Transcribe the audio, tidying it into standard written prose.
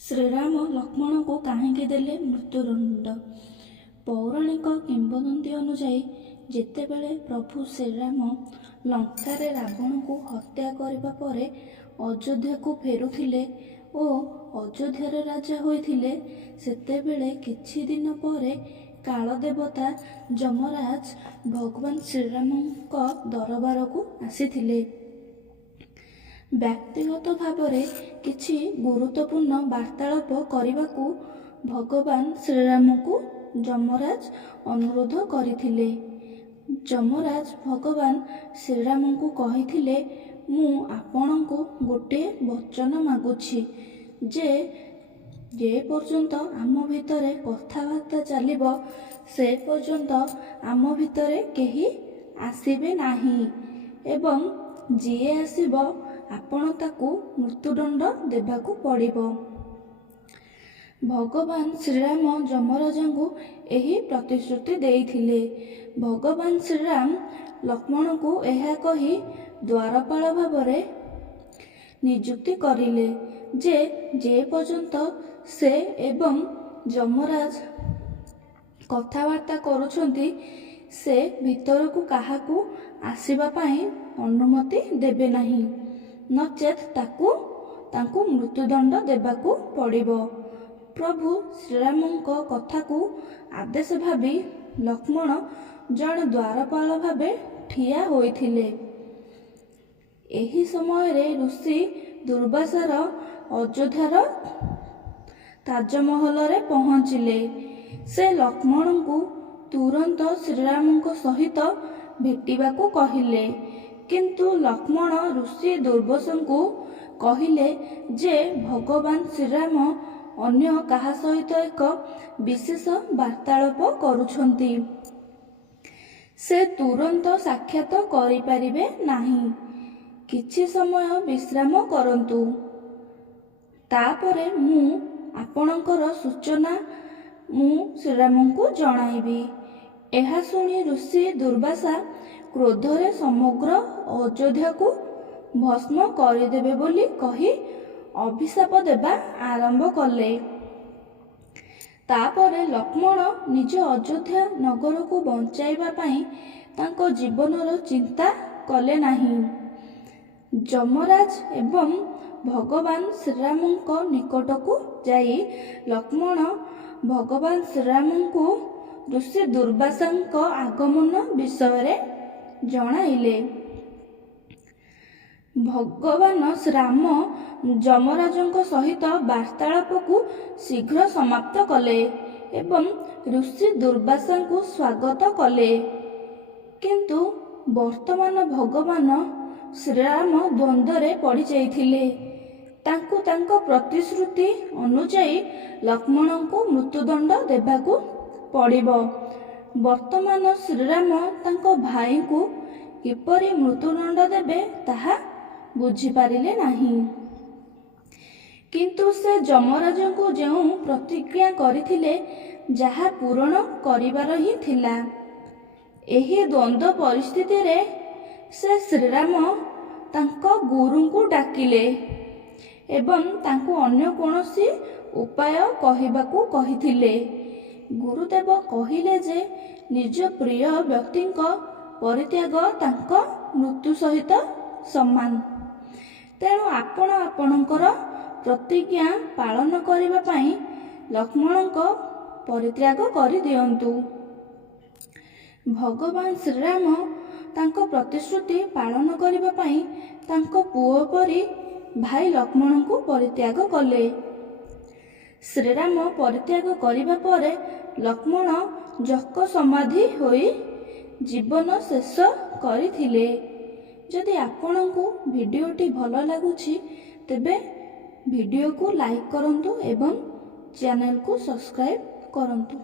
ଶ୍ରୀରାମ ଲକ୍ଷ୍ମଣଙ୍କୁ କାହିଁକି ଦେଲେ ମୃତ୍ୟୁଦଣ୍ଡ? ପୌରାଣିକ କିମ୍ବଦନ୍ତୀ ଅନୁଯାୟୀ ଯେତେବେଳେ ପ୍ରଭୁ ଶ୍ରୀରାମ ଲଙ୍କାରେ ରାବଣକୁ ହତ୍ୟା କରିବା ପରେ ଅଯୋଧ୍ୟାକୁ ଫେରୁଥିଲେ ଓ ଅଯୋଧ୍ୟାର ରାଜା ହୋଇଥିଲେ, ସେତେବେଳେ କିଛି ଦିନ ପରେ କାଳଦେବତା ଯମରାଜ ଭଗବାନ ଶ୍ରୀରାମଙ୍କ ଦରବାରକୁ ଆସିଥିଲେ। ବ୍ୟକ୍ତିଗତ ଭାବରେ କିଛି ଗୁରୁତ୍ୱପୂର୍ଣ୍ଣ ବାର୍ତ୍ତାଳାପ କରିବାକୁ ଭଗବାନ ଶ୍ରୀରାମଙ୍କୁ ଯମରାଜ ଅନୁରୋଧ କରିଥିଲେ। ଯମରାଜ ଭଗବାନ ଶ୍ରୀରାମଙ୍କୁ କହିଥିଲେ, ମୁଁ ଆପଣଙ୍କୁ ଗୋଟିଏ ବଚନ ମାଗୁଛି ଯେ ପର୍ଯ୍ୟନ୍ତ ଆମ ଭିତରେ କଥାବାର୍ତ୍ତା ଚାଲିବ, ସେ ପର୍ଯ୍ୟନ୍ତ ଆମ ଭିତରେ କେହି ଆସିବେ ନାହିଁ ଏବଂ ଯିଏ ଆସିବ ଆପଣ ତାକୁ ମୃତ୍ୟୁଦଣ୍ଡ ଦେବାକୁ ପଡ଼ିବ। ଭଗବାନ ଶ୍ରୀରାମ ଯମରାଜଙ୍କୁ ଏହି ପ୍ରତିଶ୍ରୁତି ଦେଇଥିଲେ। ଭଗବାନ ଶ୍ରୀରାମ ଲକ୍ଷ୍ମଣଙ୍କୁ ଏହା କହି ଦ୍ୱାରପାଳ ଭାବରେ ନିଯୁକ୍ତି କରିଲେ ଯେ ପର୍ଯ୍ୟନ୍ତ ସେ ଏବଂ ଯମରାଜ କଥାବାର୍ତ୍ତା କରୁଛନ୍ତି, ସେ ଭିତରକୁ କାହାକୁ ଆସିବା ପାଇଁ ଅନୁମତି ଦେବେ ନାହିଁ, ନଚେତ୍ ତାଙ୍କୁ ମୃତ୍ୟୁଦଣ୍ଡ ଦେବାକୁ ପଡ଼ିବ। ପ୍ରଭୁ ଶ୍ରୀରାମଙ୍କ କଥାକୁ ଆଦେଶ ଭାବି ଲକ୍ଷ୍ମଣ ଜଣେ ଦ୍ୱାରପାଳ ଭାବେ ଠିଆ ହୋଇଥିଲେ। ଏହି ସମୟରେ ଋଷି ଦୁର୍ବାସାର ଅଯୋଧ୍ୟାର ତାଜମହଲରେ ପହଞ୍ଚିଲେ। ସେ ଲକ୍ଷ୍ମଣଙ୍କୁ ତୁରନ୍ତ ଶ୍ରୀରାମଙ୍କ ସହିତ ଭେଟିବାକୁ କହିଲେ, କିନ୍ତୁ ଲକ୍ଷ୍ମଣ ଋଷି ଦୁର୍ବାସାଙ୍କୁ କହିଲେ ଯେ ଭଗବାନ ଶ୍ରୀରାମ ଅନ୍ୟ କାହା ସହିତ ଏକ ବିଶେଷ ବାର୍ତ୍ତାଳାପ କରୁଛନ୍ତି, ସେ ତୁରନ୍ତ ସାକ୍ଷାତ କରିପାରିବେ ନାହିଁ। କିଛି ସମୟ ବିଶ୍ରାମ କରନ୍ତୁ, ତାପରେ ମୁଁ ଆପଣଙ୍କର ସୂଚନା ମୁଁ ଶ୍ରୀରାମଙ୍କୁ ଜଣାଇବି। ଏହା ଶୁଣି ଋଷି ଦୁର୍ବାସା କ୍ରୋଧରେ ସମଗ୍ର ଅଯୋଧ୍ୟାକୁ ଭସ୍ମ କରିଦେବେ ବୋଲି କହି ଅଭିଶାପ ଦେବା ଆରମ୍ଭ କଲେ। ତାପରେ ଲକ୍ଷ୍ମଣ ନିଜ ଅଯୋଧ୍ୟା ନଗରକୁ ବଞ୍ଚାଇବା ପାଇଁ ତାଙ୍କ ଜୀବନର ଚିନ୍ତା କଲେ ନାହିଁ। ଯମରାଜ ଏବଂ ଭଗବାନ ଶ୍ରୀରାମଙ୍କ ନିକଟକୁ ଯାଇ ଲକ୍ଷ୍ମଣ ଭଗବାନ ଶ୍ରୀରାମଙ୍କୁ ଋଷି ଦୁର୍ବାସାଙ୍କ ଆଗମନ ବିଷୟରେ ଜଣାଇଲେ। ଭଗବାନ ଶ୍ରୀରାମ ଯମରାଜଙ୍କ ସହିତ ବାର୍ତ୍ତାଳାପକୁ ଶୀଘ୍ର ସମାପ୍ତ କଲେ ଏବଂ ଋଷି ଦୁର୍ବାସାଙ୍କୁ ସ୍ୱାଗତ କଲେ। କିନ୍ତୁ ବର୍ତ୍ତମାନ ଭଗବାନ ଶ୍ରୀରାମ ଦ୍ୱନ୍ଦ୍ୱରେ ପଡ଼ିଯାଇଥିଲେ। ତାଙ୍କୁ ତାଙ୍କ ପ୍ରତିଶ୍ରୁତି ଅନୁଯାୟୀ ଲକ୍ଷ୍ମଣଙ୍କୁ ମୃତ୍ୟୁଦଣ୍ଡ ଦେବାକୁ ପଡ଼ିବ। ବର୍ତ୍ତମାନ ଶ୍ରୀରାମ ତାଙ୍କ ଭାଇଙ୍କୁ କିପରି ମୃତ୍ୟୁଦଣ୍ଡ ଦେବେ ତାହା ବୁଝିପାରିଲେ ନାହିଁ। କିନ୍ତୁ ସେ ଯମରାଜଙ୍କୁ ଯେଉଁ ପ୍ରତିଜ୍ଞା କରିଥିଲେ, ଯାହା ପୂରଣ କରିବାର ହିଁ ଥିଲା। ଏହି ଦ୍ୱନ୍ଦ୍ୱ ପରିସ୍ଥିତିରେ ସେ ଶ୍ରୀରାମ ତାଙ୍କ ଗୁରୁଙ୍କୁ ଡାକିଲେ ଏବଂ ତାଙ୍କୁ ଅନ୍ୟ କୌଣସି ଉପାୟ କହିବାକୁ କହିଥିଲେ। ଗୁରୁଦେବ କହିଲେ ଯେ ନିଜ ପ୍ରିୟ ବ୍ୟକ୍ତିଙ୍କ ପରିତ୍ୟାଗ ତାଙ୍କ ମୃତ୍ୟୁ ସହିତ ସମାନ, ତେଣୁ ଆପଣ ଆପଣଙ୍କର ପ୍ରତିଜ୍ଞା ପାଳନ କରିବା ପାଇଁ ଲକ୍ଷ୍ମଣଙ୍କ ପରିତ୍ୟାଗ କରିଦିଅନ୍ତୁ। ଭଗବାନ ଶ୍ରୀରାମ ତାଙ୍କ ପ୍ରତିଶ୍ରୁତି ପାଳନ କରିବା ପାଇଁ ତାଙ୍କ ପୁଅ ପରି ଭାଇ ଲକ୍ଷ୍ମଣଙ୍କୁ ପରିତ୍ୟାଗ କଲେ। ଶ୍ରୀରାମ ପରିତ୍ୟାଗ କରିବା ପରେ ଲକ୍ଷ୍ମଣ ଯକ ସମାଧି ହୋଇ ଜୀବନ ଶେଷ କରିଥିଲେ। ଯଦି ଆପଣଙ୍କୁ ଭିଡ଼ିଓଟି ଭଲ ଲାଗୁଛି ତେବେ ଭିଡ଼ିଓକୁ ଲାଇକ୍ କରନ୍ତୁ ଏବଂ ଚ୍ୟାନେଲକୁ ସବସ୍କ୍ରାଇବ୍ କରନ୍ତୁ।